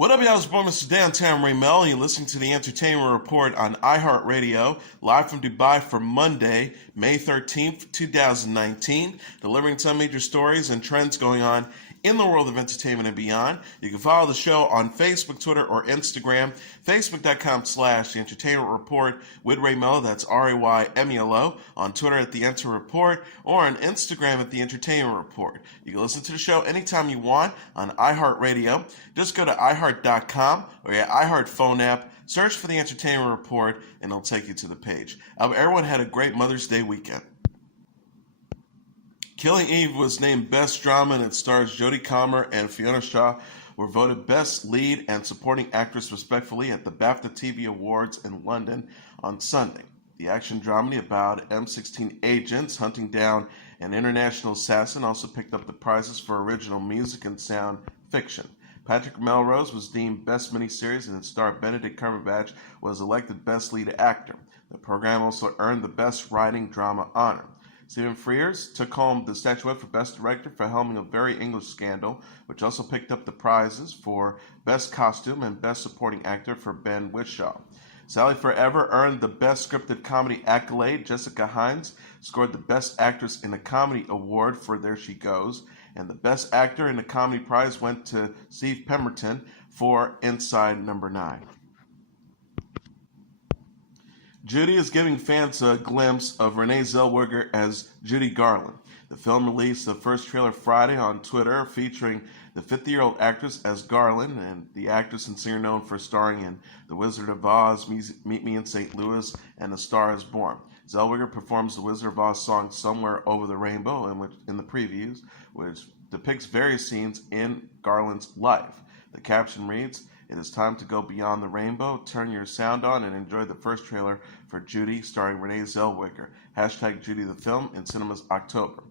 What up, y'all? It's born Mr. Downtown Ray Melo. You're listening to the Entertainment Report on iHeartRadio, live from Dubai for Monday, May 13th, 2019, delivering some major stories and trends going on in the world of entertainment and beyond. You can follow the show on Facebook, Twitter, or Instagram, facebook.com/The Entertainment Report with Ray Melo, that's RAYMELO, on Twitter at The Enter Report, or on Instagram at The Entertainment Report. You can listen to the show anytime you want on iHeartRadio. Just go to iHeart.com or your iHeart phone app, search for The Entertainment Report, and it'll take you to the page. I hope everyone had a great Mother's Day weekend. Killing Eve was named Best Drama, and it stars Jodie Comer and Fiona Shaw were voted Best Lead and Supporting Actress respectively at the BAFTA TV Awards in London on Sunday. The action dramedy about M16 agents hunting down an international assassin also picked up the prizes for original music and sound fiction. Patrick Melrose was deemed Best Miniseries, and its star Benedict Cumberbatch was elected Best Lead Actor. The program also earned the Best Writing Drama honor. Stephen Frears took home the statuette for Best Director for helming A Very English Scandal, which also picked up the prizes for Best Costume and Best Supporting Actor for Ben Whishaw. Sally Forever earned the Best Scripted Comedy accolade. Jessica Hines scored the Best Actress in a Comedy award for There She Goes, and the Best Actor in a Comedy prize went to Steve Pemberton for Inside Number 9. Judy is giving fans a glimpse of Renee Zellweger as Judy Garland. The film released the first trailer Friday on Twitter featuring the 50-year-old actress as Garland, and the actress and singer known for starring in The Wizard of Oz, Meet Me in St. Louis, and A Star is Born. Zellweger performs the Wizard of Oz song Somewhere Over the Rainbow in the previews, which depicts various scenes in Garland's life. The caption reads, "It is time to go beyond the rainbow. Turn your sound on and enjoy the first trailer for Judy, starring Renee Zellweger. Hashtag Judy the film in cinemas October."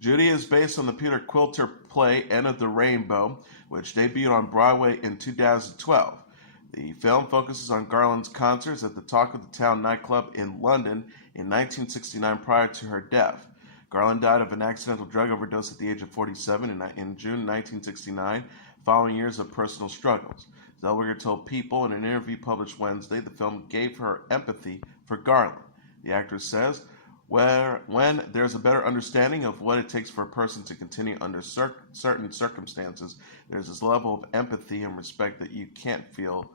Judy is based on the Peter Quilter play End of the Rainbow, which debuted on Broadway in 2012. The film focuses on Garland's concerts at the Talk of the Town nightclub in London in 1969 prior to her death. Garland died of an accidental drug overdose at the age of 47 in June 1969, following years of personal struggles. Zellweger told People in an interview published Wednesday the film gave her empathy for Garland. The actress says, when there's a better understanding of what it takes for a person to continue under certain circumstances, there's this level of empathy and respect that you can't feel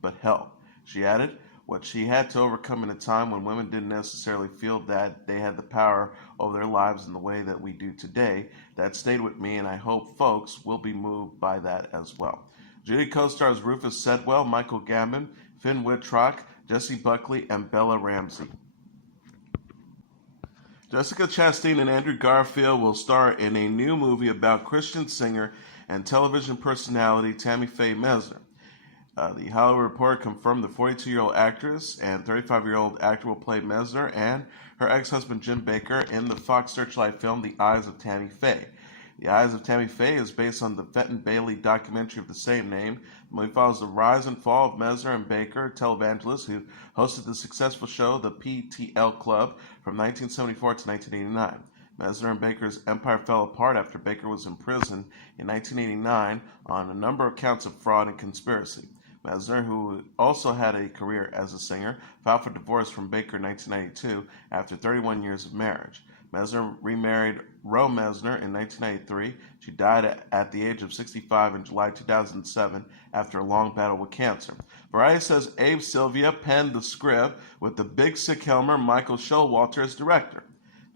but help. She added, what she had to overcome in a time when women didn't necessarily feel that they had the power over their lives in the way that we do today, that stayed with me, and I hope folks will be moved by that as well. Judy co-stars Rufus Sedwell, Michael Gambon, Finn Wittrock, Jessie Buckley, and Bella Ramsey. Jessica Chastain and Andrew Garfield will star in a new movie about Christian singer and television personality Tammy Faye Mesner. The Hollywood Reporter confirmed the 42-year-old actress and 35-year-old actor will play Mesner and her ex-husband Jim Baker in the Fox Searchlight film The Eyes of Tammy Faye. The Eyes of Tammy Faye is based on the Fenton Bailey documentary of the same name. The movie follows the rise and fall of Mesner and Baker, televangelists who hosted the successful show The PTL Club from 1974 to 1989. Mesner and Baker's empire fell apart after Baker was imprisoned in 1989 on a number of counts of fraud and conspiracy. Mesner, who also had a career as a singer, filed for divorce from Baker in 1992 after 31 years of marriage. Mesner remarried Roe Mesner in 1993. She died at the age of 65 in July 2007 after a long battle with cancer. Variety says Abe Sylvia penned the script with the Big Sick Helmer Michael Showalter as director.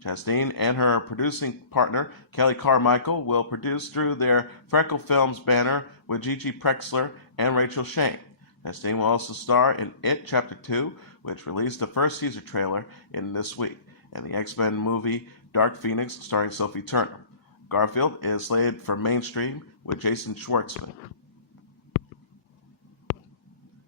Chastain and her producing partner, Kelly Carmichael, will produce through their Freckle Films banner with Gigi Prexler and Rachel Shane. Chastain will also star in It Chapter 2, which released the first teaser trailer in this week, and the X-Men movie Dark Phoenix starring Sophie Turner. Garfield is slated for mainstream with Jason Schwartzman.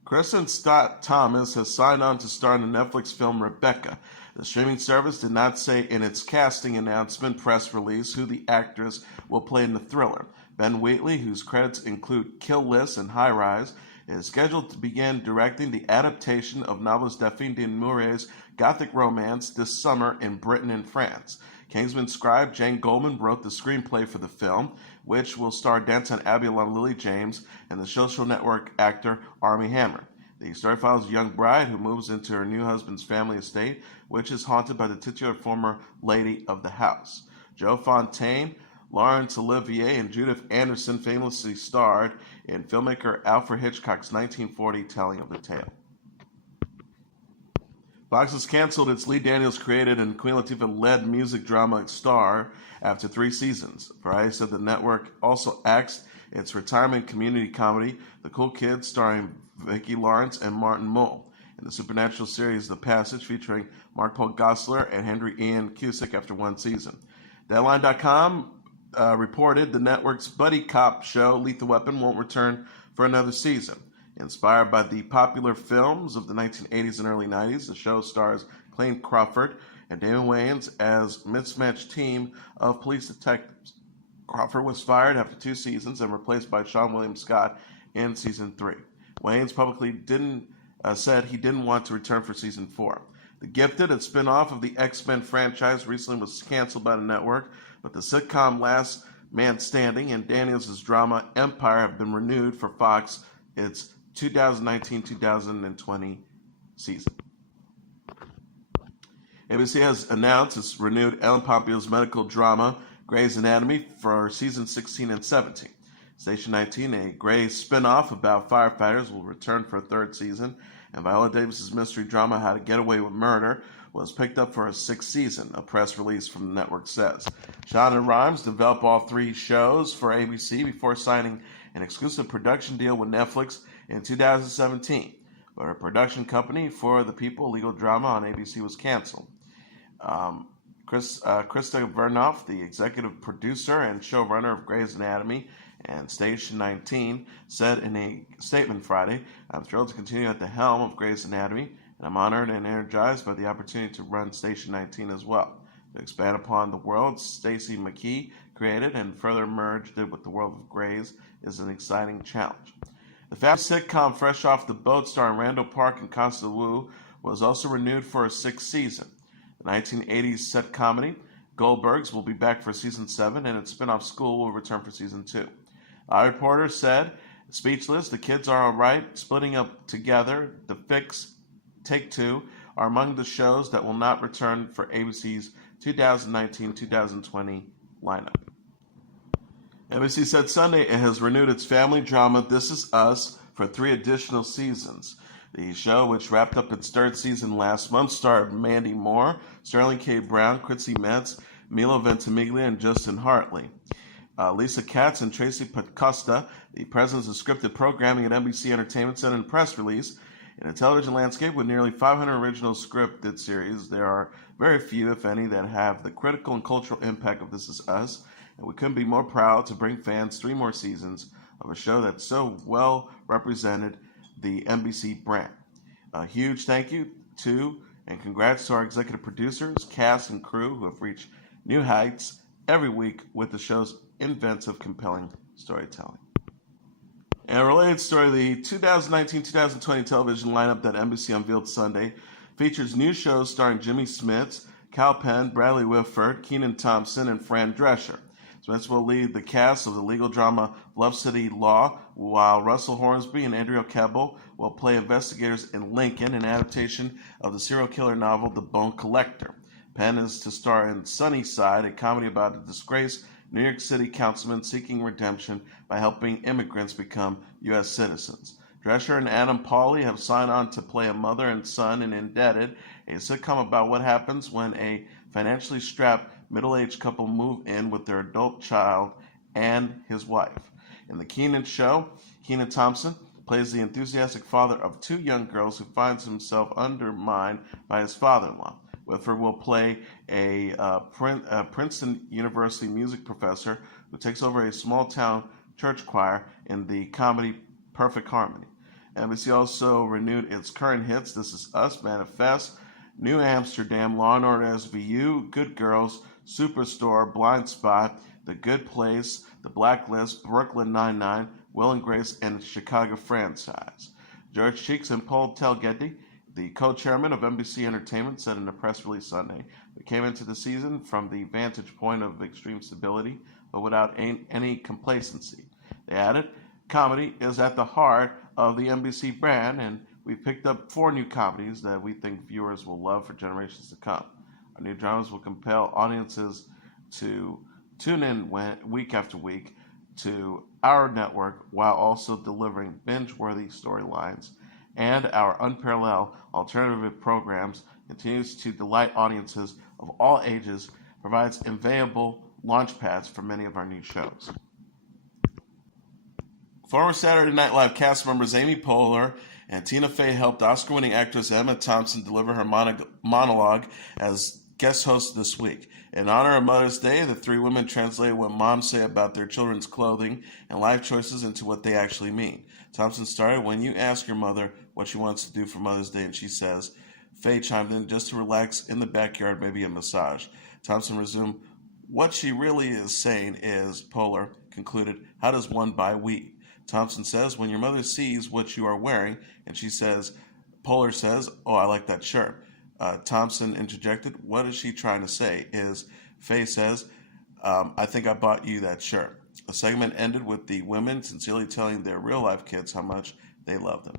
Kristin Scott Thomas has signed on to star in the Netflix film Rebecca. The streaming service did not say in its casting announcement press release who the actress will play in the thriller. Ben Wheatley, whose credits include Kill List and High Rise, is scheduled to begin directing the adaptation of novelist Daphne du Maurier's gothic romance this summer in Britain and France. Kingsman scribe Jane Goldman wrote the screenplay for the film, which will star Denton Abbey alum Lily James and the social network actor Armie Hammer. The story follows a young bride who moves into her new husband's family estate, which is haunted by the titular former lady of the house. Joe Fontaine, Laurence Olivier, and Judith Anderson famously starred in filmmaker Alfred Hitchcock's 1940 telling of the tale. Fox has canceled its Lee Daniels created and Queen Latifah-led music drama Star after 3 seasons. Variety said the network also axed its retirement community comedy, The Cool Kids, starring Vicki Lawrence and Martin Mull, and the supernatural series The Passage, featuring Mark Paul Gosselaar and Henry Ian Cusick after 1 season. Deadline.com reported the network's buddy cop show Lethal Weapon won't return for another season. Inspired by the popular films of the 1980s and early 90s, the show stars Clayne Crawford and Damon Wayans as mismatched team of police detectives. Crawford was fired after 2 seasons and replaced by Sean William Scott in season 3. Wayans publicly said he didn't want to return for season 4. The Gifted, a spin-off of the X-Men franchise, recently was canceled by the network, but the sitcom Last Man Standing and Daniels' drama Empire have been renewed for Fox, its 2019-2020 season. ABC has announced its renewed Ellen Pompeo medical drama Grey's Anatomy for season 16 and 17. Station 19, a Grey spin-off about firefighters, will return for a 3rd season, and Viola Davis's mystery drama How to Get Away with Murder was picked up for a 6th season, a press release from the network says. Shonda Rhimes developed all 3 shows for ABC before signing an exclusive production deal with Netflix in 2017, but her production company, For the People, legal drama on ABC, was canceled. Krista Vernoff, the executive producer and showrunner of Grey's Anatomy and Station 19, said in a statement Friday, "I'm thrilled to continue at the helm of Grey's Anatomy, and I'm honored and energized by the opportunity to run Station 19 as well. To expand upon the world Stacey McKee created and further merged it with the world of Grey's is an exciting challenge." The fast sitcom Fresh Off the Boat, starring Randall Park and Constance Wu, was also renewed for a 6th season. The 1980s set comedy Goldbergs will be back for season 7, and its spin-off School will return for season 2. A reporter said, "Speechless, The Kids Are Alright, Splitting Up Together, The Fix, Take Two are among the shows that will not return for ABC's 2019-2020 lineup." NBC said Sunday it has renewed its family drama This Is Us for 3 additional seasons. The show, which wrapped up its 3rd season last month, starred Mandy Moore, Sterling K. Brown, Quincy Metz, Milo Ventimiglia, and Justin Hartley. Lisa Katz and Tracy Podcosta, the presidents of scripted programming at NBC Entertainment, said in a press release, "In a television landscape with nearly 500 original scripted series, there are very few, if any, that have the critical and cultural impact of This Is Us, and we couldn't be more proud to bring fans 3 more seasons of a show that so well represented the NBC brand. A huge thank you to and congrats to our executive producers, cast, and crew who have reached new heights every week with the show's inventive, compelling storytelling." And a related story, the 2019-2020 television lineup that NBC unveiled Sunday features new shows starring Jimmy Smits, Kal Penn, Bradley Whitford, Kenan Thompson, and Fran Drescher. Smits will lead the cast of the legal drama Love City Law, while Russell Hornsby and Andrea Kebble will play investigators in Lincoln, an adaptation of the serial killer novel The Bone Collector. Penn is to star in Sunnyside, a comedy about a disgraced New York City councilman seeking redemption by helping immigrants become U.S. citizens. Drescher and Adam Pauly have signed on to play a mother and son in Indebted, a sitcom about what happens when a financially strapped middle-aged couple move in with their adult child and his wife. In The Kenan Show, Kenan Thompson plays the enthusiastic father of 2 young girls who finds himself undermined by his father-in-law. Whitford will play a Princeton University music professor who takes over a small-town church choir in the comedy Perfect Harmony. NBC also renewed its current hits This Is Us, Manifest, New Amsterdam, Law & Order SVU, Good Girls, Superstore, Blind Spot, The Good Place, The Blacklist, Brooklyn Nine-Nine, Will and Grace, and Chicago Franchise. George Cheeks and Paul Telgetty The co-chairman of NBC Entertainment said in a press release Sunday, "We came into the season from the vantage point of extreme stability, but without any complacency." They added, "Comedy is at the heart of the NBC brand, and we've picked up 4 new comedies that we think viewers will love for generations to come. Our new dramas will compel audiences to tune in week after week to our network while also delivering binge-worthy storylines, and our unparalleled alternative programs continues to delight audiences of all ages, provides invaluable launch pads for many of our new shows." Former Saturday Night Live cast members Amy Poehler and Tina Fey helped Oscar-winning actress Emma Thompson deliver her monologue as guest host this week. In honor of Mother's Day, the 3 women translated what moms say about their children's clothing and life choices into what they actually mean. Thompson started, "When you ask your mother what she wants to do for Mother's Day and she says," Faye chimed in, "just to relax in the backyard, maybe a massage." Thompson resumed, "What she really is saying is," Poehler concluded, "how does one buy weed?" Thompson says, "When your mother sees what you are wearing and she says," Poehler says, "oh, I like that shirt." Thompson interjected, "What is she trying to say?" Faye says, "I think I bought you that shirt." The segment ended with the women sincerely telling their real-life kids how much they love them.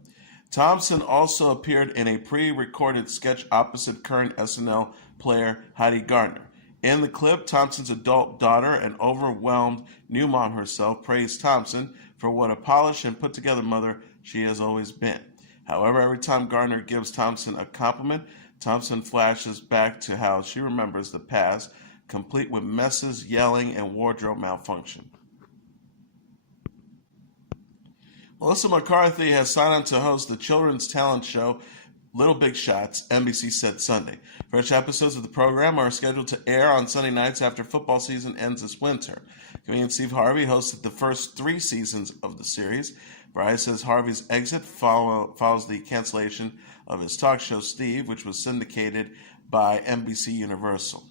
Thompson also appeared in a pre-recorded sketch opposite current SNL player Heidi Gardner. In the clip, Thompson's adult daughter, an overwhelmed new mom herself, praised Thompson for what a polished and put-together mother she has always been. However, every time Gardner gives Thompson a compliment, Thompson flashes back to how she remembers the past, complete with messes, yelling, and wardrobe malfunction. Melissa McCarthy has signed on to host the children's talent show Little Big Shots, NBC said Sunday. Fresh episodes of the program are scheduled to air on Sunday nights after football season ends this winter. Comedian Steve Harvey hosted the first 3 seasons of the series. Variety says Harvey's exit follows the cancellation of his talk show Steve, which was syndicated by NBC Universal.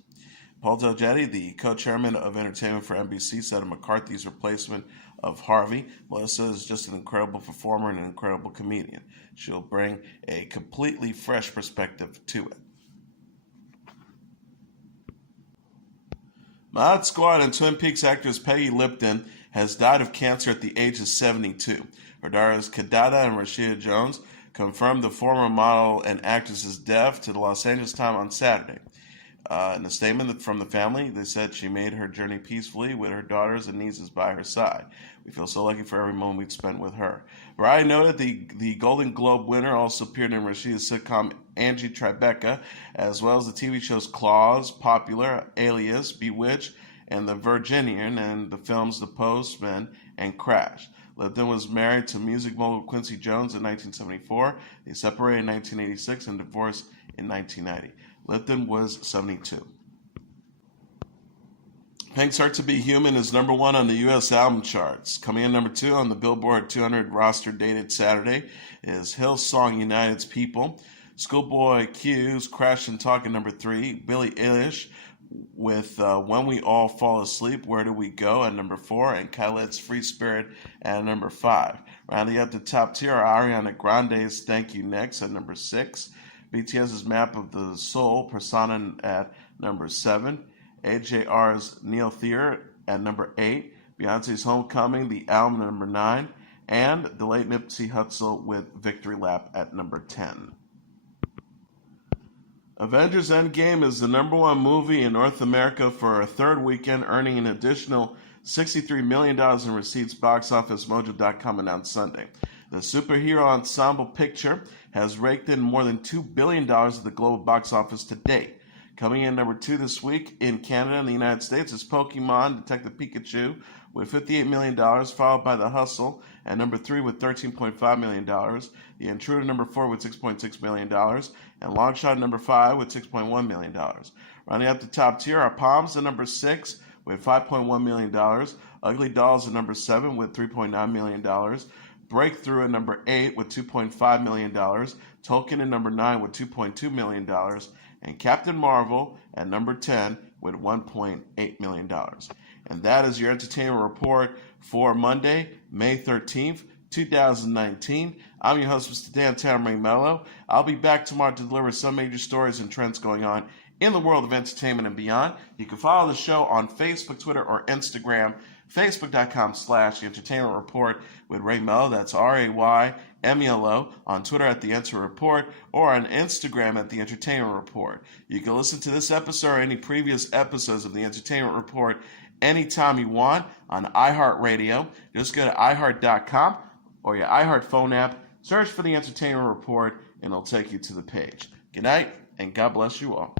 Paul Del Getty, the co-chairman of entertainment for NBC, said of McCarthy's replacement of Harvey, "Melissa is just an incredible performer and an incredible comedian. She'll bring a completely fresh perspective to it." Mod Squad and Twin Peaks actress Peggy Lipton has died of cancer at the age of 72. Her daughters Kadada and Rashida Jones confirmed the former model and actress's death to the Los Angeles Times on Saturday. In a statement from the family, they said she made her journey peacefully with her daughters and nieces by her side. "We feel so lucky for every moment we've spent with her." Variety noted the Golden Globe winner also appeared in Rashida's sitcom Angie Tribeca, as well as the TV shows Claws, Popular, Alias, Bewitched, and The Virginian, and the films The Postman and Crash. Lipton was married to music mogul Quincy Jones in 1974. They separated in 1986 and divorced in 1990. Lipton was 72. Pink's Hurt to Be Human is number 1 on the U.S. album charts. Coming in number 2 on the Billboard 200 roster dated Saturday is Hillsong United's People. Schoolboy Q's Crash and Talk at number 3. Billie Eilish with When We All Fall Asleep, Where Do We Go at number 4. And Khaled's Free Spirit at number 5. Rounding up the top tier are Ariana Grande's Thank You Next at number 6. BTS's Map of the Soul, Persona at number 7. AJR's Neil Theor at number 8. Beyonce's Homecoming, the album at number 9. And the late Nipsey Hussle with Victory Lap at number 10. Avengers Endgame is the number 1 movie in North America for a third weekend, earning an additional $63 million in receipts, Box Office Mojo.com announced Sunday. The superhero ensemble picture has raked in more than $2 billion at the global box office to date. Coming in number 2 this week in Canada and the United States is Pokemon Detective Pikachu with $58 million, followed by The Hustle at number 3 with $13.5 million, The Intruder number 4 with $6.6 million, and Longshot number 5 with $6.1 million. Rounding up the top tier are Palms at number 6 with $5.1 million, Ugly Dolls at number 7 with $3.9 million, Breakthrough at number 8 with $2.5 million, Tolkien at number 9 with $2.2 million, and Captain Marvel at number 10 with $1.8 million. And that is your entertainment report for Monday, May 13th, 2019. I'm your host, Mr. Dan Tammy Melo. I'll be back tomorrow to deliver some major stories and trends going on in the world of entertainment and beyond. You can follow the show on Facebook, Twitter, or Instagram. Facebook.com/The Entertainment Report with Ray Melo. That's RAYMELO. On Twitter at The Enter Report, or on Instagram at The Entertainment Report. You can listen to this episode or any previous episodes of The Entertainment Report anytime you want on iHeartRadio. Just go to iHeart.com or your iHeart phone app, search for The Entertainment Report, and it'll take you to the page. Good night, and God bless you all.